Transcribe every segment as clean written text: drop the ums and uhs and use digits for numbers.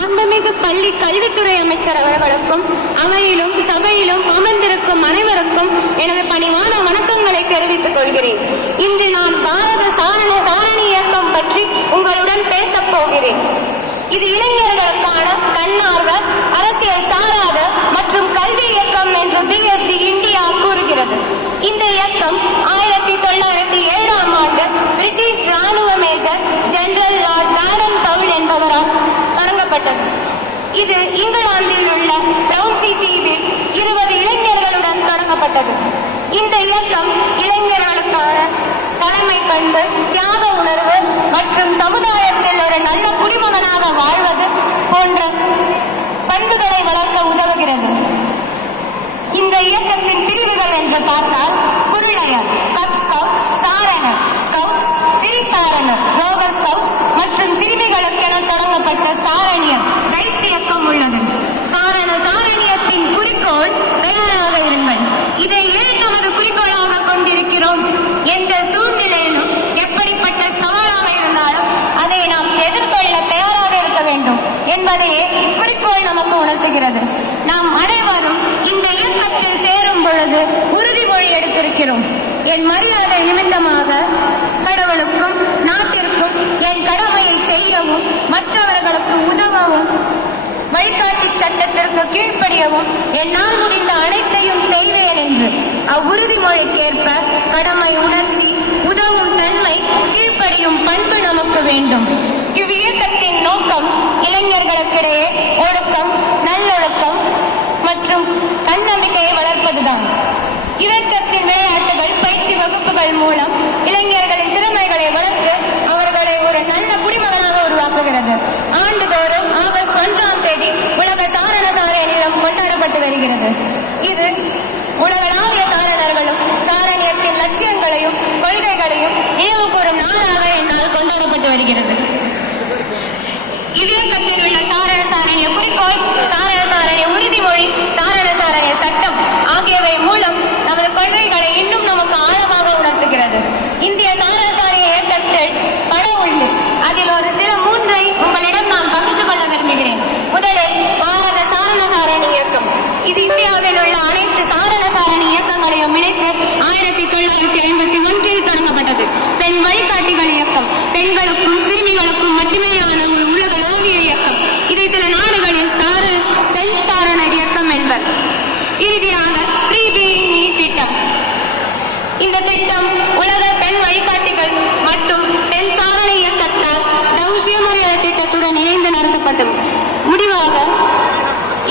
மாண்புமிகு பள்ளி கல்வித்துறை அமைச்சர் அவர்களுக்கும் அவையிலும் சபையிலும் அமர்ந்திருக்கும் அனைவருக்கும் எனது பணிவான வணக்கங்களை தெரிவித்துக் கொள்கிறேன். இன்று நான் பாரத சாரணி இயக்கம் பற்றி உங்களுடன் பேசப் போகிறேன். இது இளைஞர்களுக்கான தன்னார்வ அரசியல் சாராத மற்றும் கல்வி இயக்கம் என்று BSG இந்தியா கூறுகிறது. இந்த இயக்கம் 1907ஆம் ஆண்டு பிரிட்டிஷ் ராணுவ மேஜர் ஜெனரல் லார்ட் பேரன் பவுல் என்பவரால் தொடங்கப்பட்டது. இது இங்கிலாந்தில் உள்ள பிரவுன்சி தீவில் 20 இளைஞர்களுடன் தொடங்கப்பட்டது. இந்த இயக்கம் இளைஞர்களுக்கான தலைமை பண்பு, தியாக உணர்வு மற்றும் சமுதாயத்தில் ஒரு நல்ல குடிமகனாக வாழ்வது போன்ற பண்புகளை வளர்க்க உதவுகிறது. இந்த இயக்கத்தின் பிரிவுகள் என்று பார்த்தால் குருளையர், கப் ஸ்கவுட், சாரணர், ஸ்கவுட்ஸ், திரிசாரணர், ரோவர் ஸ்கவுட்ஸ் மற்றும் சிறுமிகளுக்கென தொடங்கப்பட்ட சாரணியம் கைட்ஸ் இயக்கம் உள்ளது. சாரணியத்தின் குறிக்கோள் தயாராக இருங்கள். இதை ஏன் நமது குறிக்கோளாக கொண்டிருக்கிறோம்? எந்த சூழ்நிலையிலும் எப்படிப்பட்ட சவாலாக இருந்தாலும் அதை நாம் எதிர்கொள்ள தயாராக இருக்க வேண்டும் என்பதையே இக்குறிக்கோள் நமக்கு உணர்த்துகிறது. நாம் அனைவரும் இந்த இயக்கத்தில் சேரும் பொழுது உறுதிமொழி எடுத்திருக்கிறோம். என் மரியாதை நிமித்தமாக கடவுளுக்கும் நாட்டிற்கும் என் கடமையை செய்யவும் மற்றவர்களுக்கு உதவவும் வழிகாட்டி சட்டத்திற்கு கீழ்ப்படியவும் என்னால் முடிந்த அனைத்தையும் செய்வேன் என்று அவ்வுறுதிமொழிக்கேற்ப கடமை உணர்ச்சி, உதவும் தன்மை, கீழ்ப்படியும் பண்பு நமக்கு வேண்டும். இவ்வியக்கத்தின் நோக்கம் இளைஞர்களுக்கிடையே ஒழுக்கம், நல்லொழுக்கம் மற்றும் தன்னம்பிக்கையை வளர்ப்பதுதான். இயக்கத்தின் விளையாட்டுகள், பயிற்சி வகுப்புகள் மூலம் இளைஞர்களின் திறமைகளை வளர்த்து அவர்களை ஒரு நல்ல குடிமகனாக உருவாக்குகிறது. ஆண்டுதோறும் ஆகஸ்ட் 1ஆம் தேதி உலக சாரண தினம் கொண்டாடப்பட்டு வருகிறது. இது உலகளாவிய சாரணர்களும் சாரணியத்தின் லட்சியங்களையும் கொள்கைகளையும் நினைவு கூறும் நாளாக என்னால் கொண்டாடப்பட்டு வருகிறது. இவ்வியக்கத்தில் உள்ள சாரணிய குறிக்கோள், சாரணிய உறுதிமொழி, சாரணிய சட்டம் ஆகியவை மூலம் நமது கொள்கைகளை இன்னும் நமக்கு ஆழமாக உணர்த்துகிறது. இந்திய சாரணிய இயக்கத்தில் படம் உண்டு. அதில் ஒரு சில 3ஐ உங்களிடம் நான் பகிர்ந்து கொள்ள விரும்புகிறேன். முதலில் பாரத சாரணி இயக்கம். இது இந்தியாவில் உள்ள அனைத்து சாரணி இயக்கங்களையும் இணைத்து 1951இல் தொடங்கப்பட்டது. பெண் வழிகாட்டிகள் இயக்கம். பெண்களுக்கும் சிறுமிகளுக்கும் மட்டுமேயான ஒரு உலகளாவிய இயக்கம். இதை சில நாடுகளில் பெண் சாரணர் இயக்கம் என்பர். இறுதியாக ஃப்ரீ பீயிங் மீ திட்டம். இந்த திட்டம் உலக பெண் வழிகாட்டிகள் மற்றும் பெண் சாரணை இயக்கத்தால் சுயமரியாதை திட்டத்துடன் இணைந்து நடத்தப்பட்டது. முடிவாக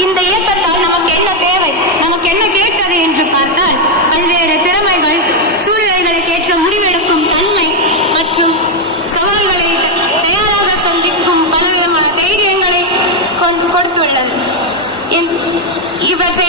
இந்த இயக்கத்தால் நமக்கு என்ன தேவை, நமக்கு என்ன கிடைத்தது என்று பார்த்தால் பல்வேறு திறமைகள், சூழ்நிலைகளுக்கு ஏற்ற முடிவெடுக்கும் தன்மை மற்றும் சவால்களை தயாராக சந்திக்கும் பலவிதமான தைரியங்களை கொடுத்துள்ளது. இவற்றை